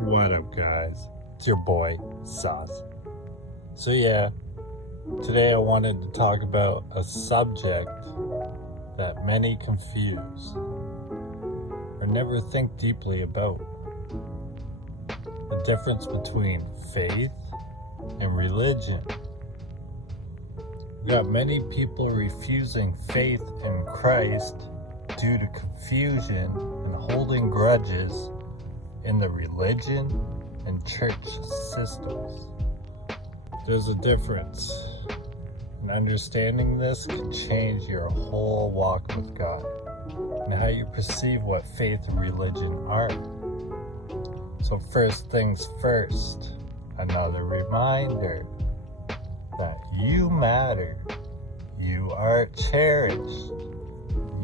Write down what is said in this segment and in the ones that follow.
What up, guys? It's your boy, Sauce. So today I wanted to talk about a subject that many confuse or never think deeply about. The difference between faith and religion. We got many people refusing faith in Christ due to confusion and holding grudges in the religion and church systems. There's a difference, and understanding this can change your whole walk with God and how you perceive what faith and religion are. So first things first, another reminder that you matter, you are cherished,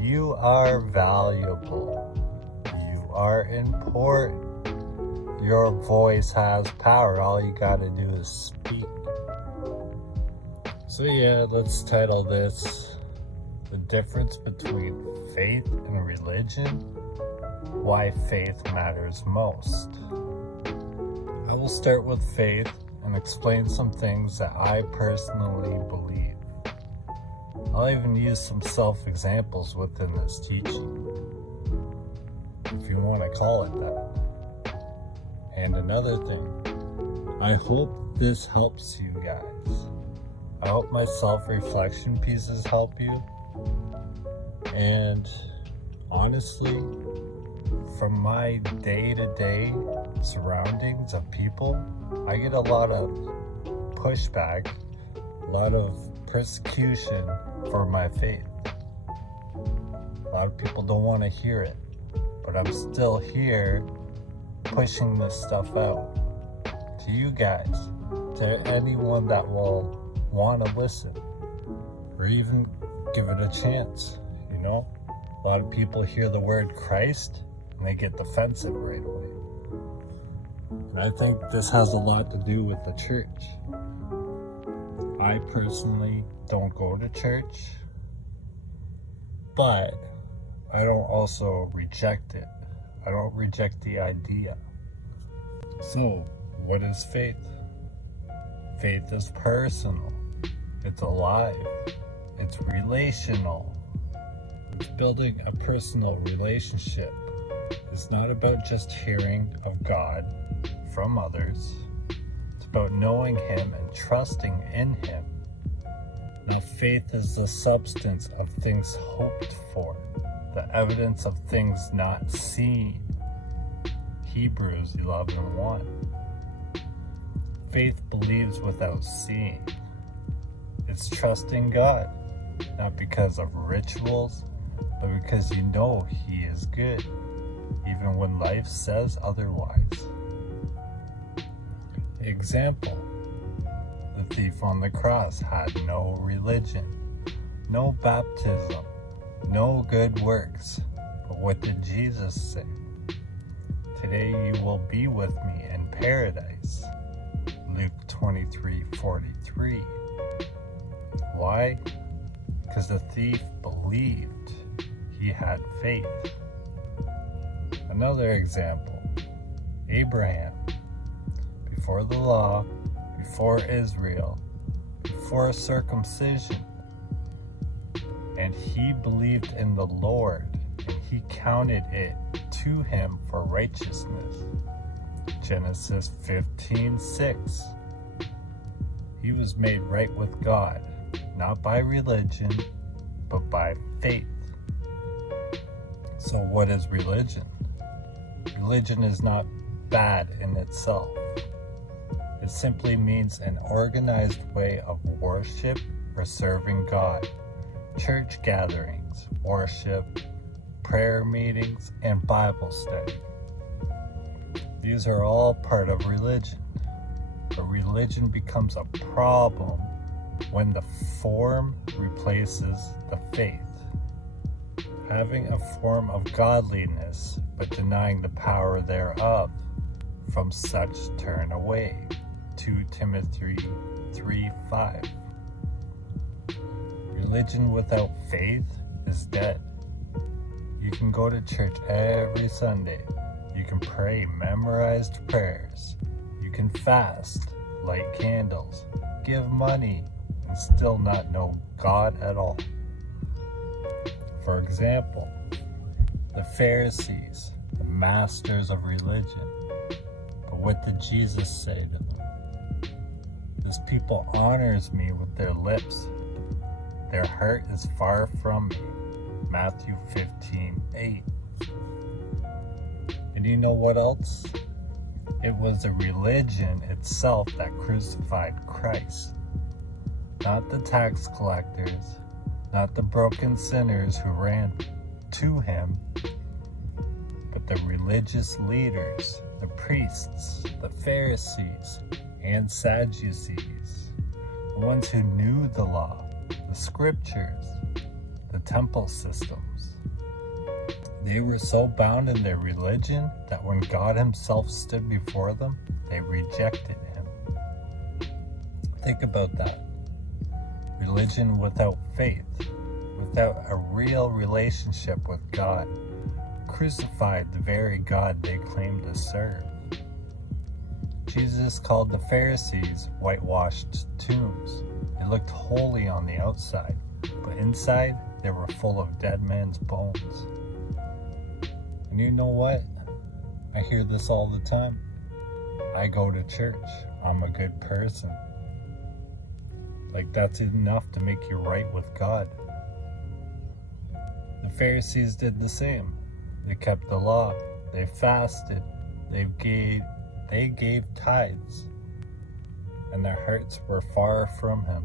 you are valuable, you are important. Your voice has power. All you gotta do is speak. So let's title this The Difference Between Faith and Religion, Why Faith Matters Most. I will start with faith and explain some things that I personally believe. I'll even use some self-examples within this teaching, if you want to call it that. And another thing, I hope this helps you guys. I hope my self-reflection pieces help you. And honestly, from my day-to-day surroundings of people, I get a lot of pushback, a lot of persecution for my faith. A lot of people don't want to hear it, but I'm still here pushing this stuff out to you guys, to anyone that will want to listen or even give it a chance. A lot of people hear the word Christ and they get defensive right away. And I think this has a lot to do with the church. I personally don't go to church, but I don't also reject it. I don't reject the idea. So, what is faith? Faith is personal. It's alive. It's relational. It's building a personal relationship. It's not about just hearing of God from others. It's about knowing Him and trusting in Him. Now, faith is the substance of things hoped for, the evidence of things not seen. Hebrews 11:1. Faith believes without seeing. It's trusting God, not because of rituals, but because you know He is good, even when life says otherwise. Example, the thief on the cross had no religion, no baptism, no good works. But what did Jesus say? Today you will be with me in paradise. Luke 23:43. Why? Because the thief believed. He had faith. Another example, Abraham. Before the law, before Israel, before circumcision. And he believed in the Lord, and He counted it to him for righteousness. Genesis 15:6. He was made right with God, not by religion, but by faith. So what is religion? Religion is not bad in itself. It simply means an organized way of worship or serving God. Church gatherings, worship, prayer meetings, and Bible study. These are all part of religion. But religion becomes a problem when the form replaces the faith. Having a form of godliness, but denying the power thereof, from such turn away. 2 Timothy 3:5. Religion without faith is dead. You can go to church every Sunday. You can pray memorized prayers. You can fast, light candles, give money, and still not know God at all. For example, the Pharisees, the masters of religion. But what did Jesus say to them? This people honors me with their lips. Their heart is far from me. Matthew 15:8. And you know what else? It was a religion itself that crucified Christ. Not the tax collectors, not the broken sinners who ran to him, but the religious leaders, the priests, the Pharisees, and Sadducees, the ones who knew the law, the scriptures, the temple systems. They were so bound in their religion that when God himself stood before them, they rejected him. Think about that. Religion without faith, without a real relationship with God, crucified the very God they claimed to serve. Jesus called the Pharisees whitewashed tombs. They looked holy on the outside, but inside they were full of dead men's bones. And you know what? I hear this all the time. I go to church. I'm a good person. Like that's enough to make you right with God. The Pharisees did the same. They kept the law. They fasted. They gave tithes. And their hearts were far from him.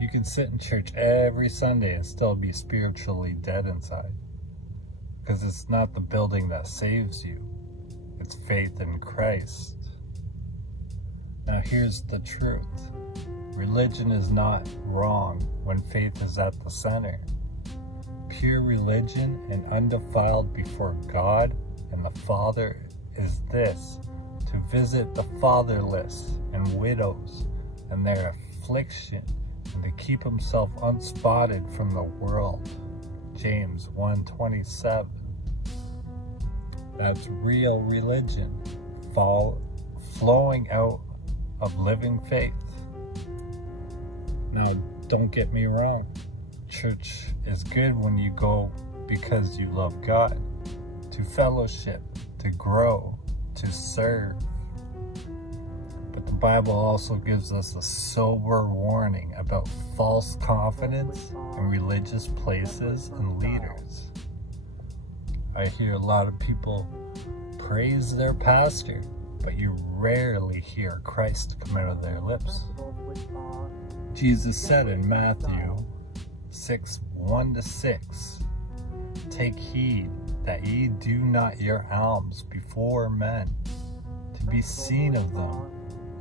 You can sit in church every Sunday and still be spiritually dead inside. Because it's not the building that saves you. It's faith in Christ. Now here's the truth. Religion is not wrong when faith is at the center. Pure religion and undefiled before God and the Father is this: to visit the fatherless and widows and their affliction, and to keep himself unspotted from the world. James 1:27. That's real religion, flowing out of living faith. Now, don't get me wrong. Church is good when you go because you love God, to fellowship, to grow, to serve. But the Bible also gives us a sober warning about false confidence in religious places and leaders. I hear a lot of people praise their pastor, but you rarely hear Christ come out of their lips. Jesus said in Matthew 6:1-6, "Take heed that ye do not your alms before men, to be seen of them.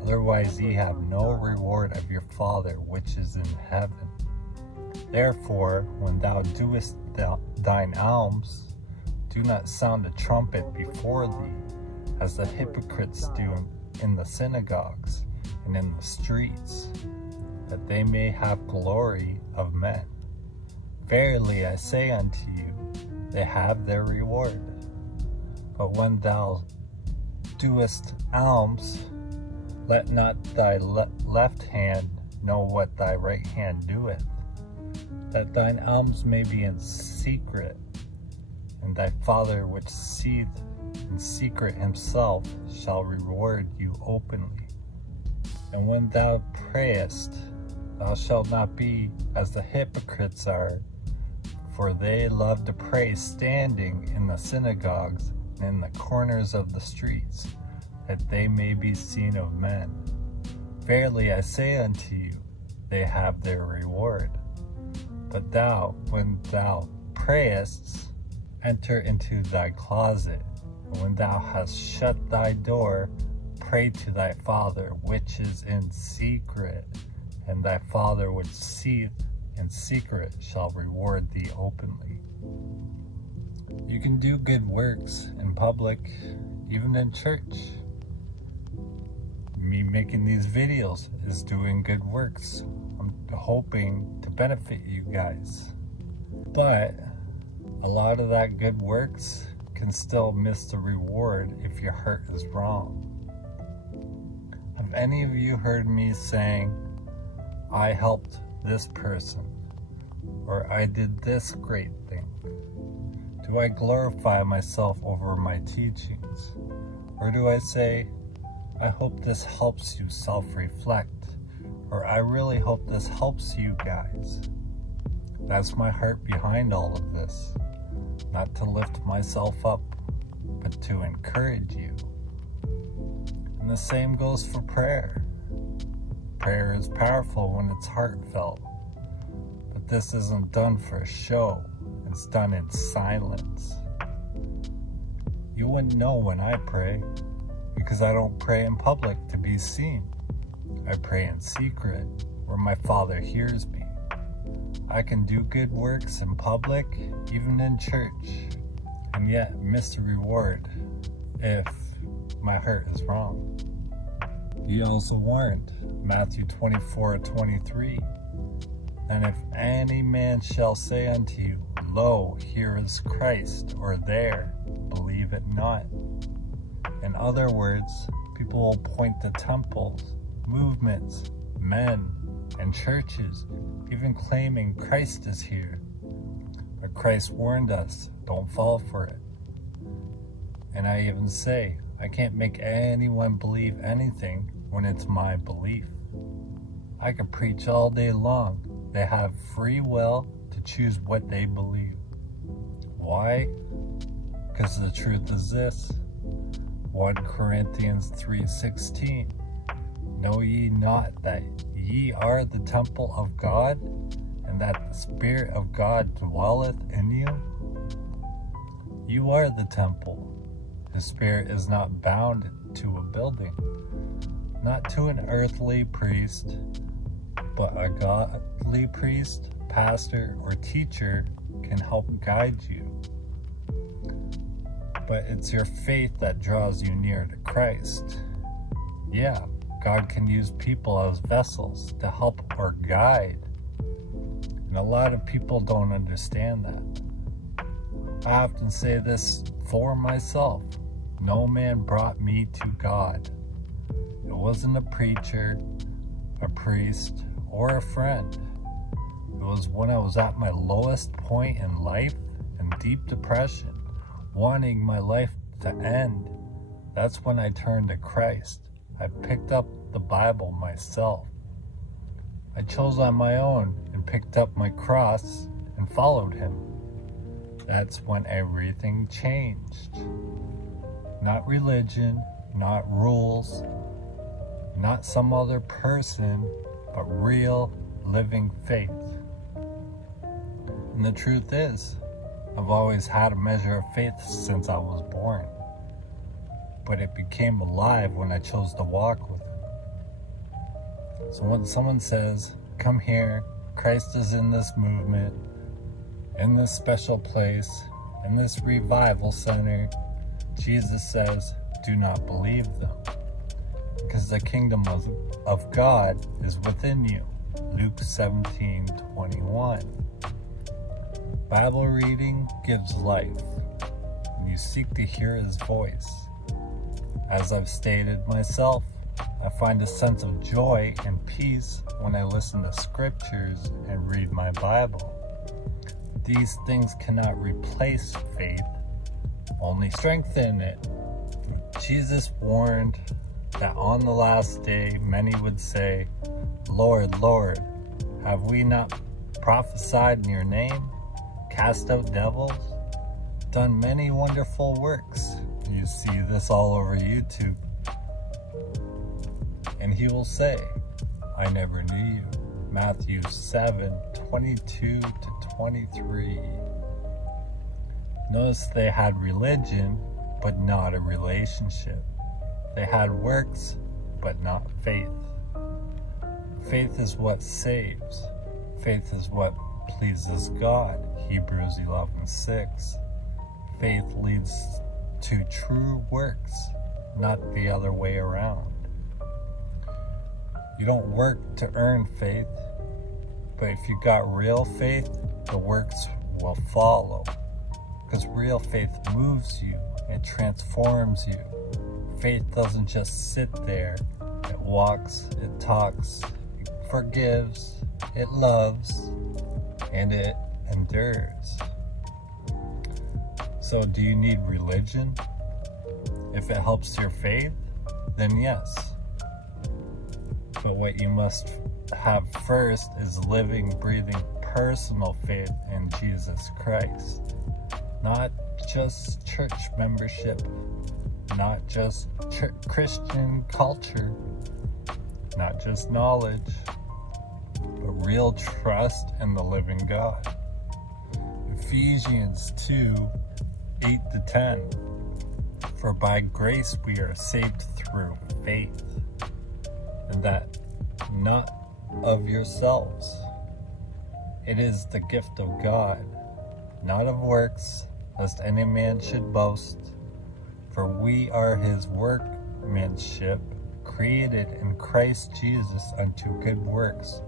Otherwise ye have no reward of your Father which is in heaven. Therefore, when thou doest thine alms, do not sound a trumpet before thee, as the hypocrites do in the synagogues and in the streets, that they may have glory of men. Verily I say unto you, they have their reward. But when thou doest alms, let not thy left hand know what thy right hand doeth, that thine alms may be in secret, and thy Father which seeth in secret himself shall reward you openly. And when thou prayest, thou shalt not be as the hypocrites are, for they love to pray standing in the synagogues and in the corners of the streets, that they may be seen of men. Verily I say unto you, they have their reward. But thou, when thou prayest, enter into thy closet, and when thou hast shut thy door, pray to thy Father which is in secret, and thy Father which seeth in secret shall reward thee openly." You can do good works in public, even in church. Me making these videos is doing good works. I'm hoping to benefit you guys. But a lot of that good works can still miss the reward if your heart is wrong. Have any of you heard me saying, I helped this person, or I did this great thing? Do I glorify myself over my teachings? Or do I say, I hope this helps you self-reflect, or I really hope this helps you guys? That's my heart behind all of this. Not to lift myself up, but to encourage you. And the same goes for prayer. Prayer is powerful when it's heartfelt, but this isn't done for a show. It's done in silence. You wouldn't know when I pray, because I don't pray in public to be seen. I pray in secret, where my Father hears me. I can do good works in public, even in church, and yet miss the reward if my heart is wrong. He also warned, Matthew 24:23, and if any man shall say unto you, Lo, here is Christ, or there, believe it not. In other words, people will point to temples, movements, men, and churches, even claiming Christ is here. But Christ warned us, don't fall for it. And I even say, I can't make anyone believe anything when it's my belief. I could preach all day long. They have free will to choose what they believe. Why? Because the truth is this. 1 Corinthians 3:16. Know ye not that ye are the temple of God, and that the Spirit of God dwelleth in you? You are the temple. The Spirit is not bound to a building, not to an earthly priest, but a godly priest, pastor, or teacher can help guide you. But it's your faith that draws you near to Christ. Yeah, God can use people as vessels to help or guide. And a lot of people don't understand that. I often say this for myself. No man brought me to God. It wasn't a preacher, a priest, or a friend. It was when I was at my lowest point in life, in deep depression, wanting my life to end. That's when I turned to Christ. I picked up the Bible myself. I chose on my own and picked up my cross and followed him. That's when everything changed. Not religion, not rules, not some other person, but real living faith. And the truth is, I've always had a measure of faith since I was born. But it became alive when I chose to walk with him. So when someone says, come here, Christ is in this movement, in this special place, in this revival center, Jesus says, do not believe them, because the kingdom of God is within you. Luke 17:21. Bible reading gives life, and you seek to hear his voice. As I've stated myself, I find a sense of joy and peace when I listen to scriptures and read my Bible. These things cannot replace faith, only strengthen it. Jesus warned that on the last day many would say, Lord, Lord, have we not prophesied in your name, cast out devils, done many wonderful works? You see this all over YouTube. And he will say, I never knew you. Matthew 7:22-23. Notice they had religion, but not a relationship. They had works, but not faith. Faith is what saves. Faith is what pleases God. Hebrews 11:6. Faith leads to true works, not the other way around. You don't work to earn faith, but if you got real faith, the works will follow. Because real faith moves you, it transforms you. Faith doesn't just sit there, it walks, it talks, it forgives, it loves, and it endures. So do you need religion? If it helps your faith, then yes. But what you must have first is living, breathing, personal faith in Jesus Christ. Not just church membership, not just Christian culture, not just knowledge, but real trust in the living God. Ephesians 2:8-10. For by grace we are saved through faith, and that not of yourselves. It is the gift of God, not of works, lest any man should boast. For we are his workmanship, created in Christ Jesus unto good works,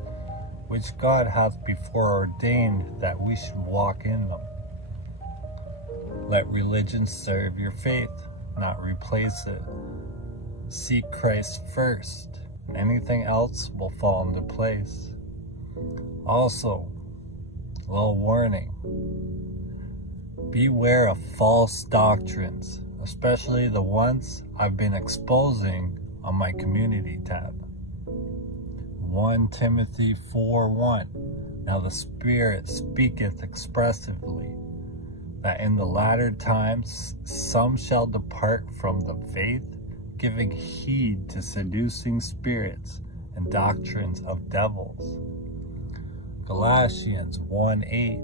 which God hath before ordained that we should walk in them. Let religion serve your faith, not replace it. Seek Christ first, and anything else will fall into place. Also, a little warning. Beware of false doctrines, especially the ones I've been exposing on my community tab. 1 Timothy 4:1. Now the Spirit speaketh expressively, that in the latter times some shall depart from the faith, giving heed to seducing spirits and doctrines of devils. Galatians 1:8.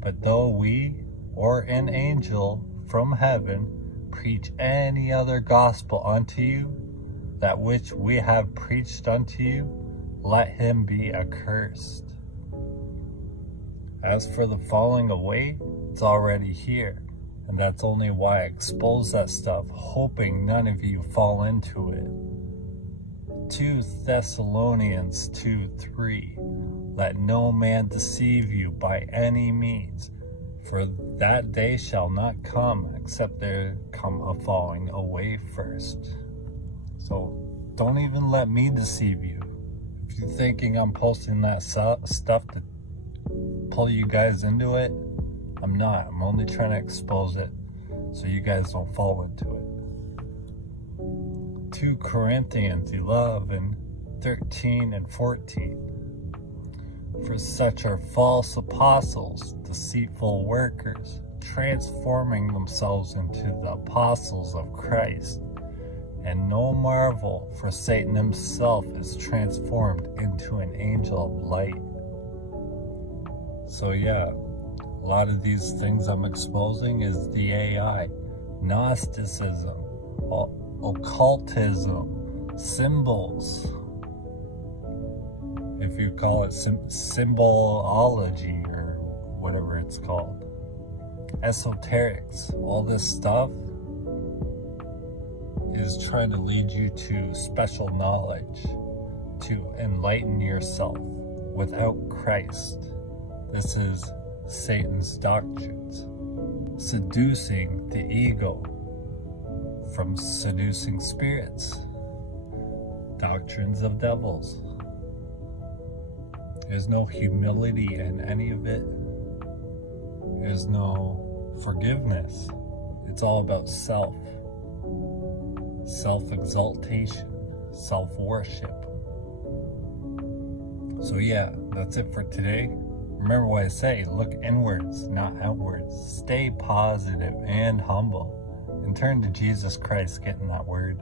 But though we or an angel from heaven preach any other gospel unto you, that which we have preached unto you, let him be accursed. As for the falling away, it's already here, and that's only why I expose that stuff, hoping none of you fall into it. 2 Thessalonians 2:3. Let no man deceive you by any means, for that day shall not come except there come a falling away first. So don't even let me deceive you. If you're thinking I'm posting that stuff to pull you guys into it, I'm not. I'm only trying to expose it so you guys don't fall into it. 2 Corinthians 11:13-14. For such are false apostles, deceitful workers, transforming themselves into the apostles of Christ. And no marvel, for Satan himself is transformed into an angel of light. So yeah, a lot of these things I'm exposing is the AI, Gnosticism, occultism, symbols, if you call it symbolology or whatever it's called, esoterics. All this stuff is trying to lead you to special knowledge, to enlighten yourself without Christ. This is Satan's doctrines, seducing the ego from seducing spirits, doctrines of devils. There's no humility in any of it. There's no forgiveness. It's all about self-exaltation, self-worship. So yeah, that's it for today. Remember what I say, look inwards, not outwards. Stay positive and humble, and turn to Jesus Christ, get in that word.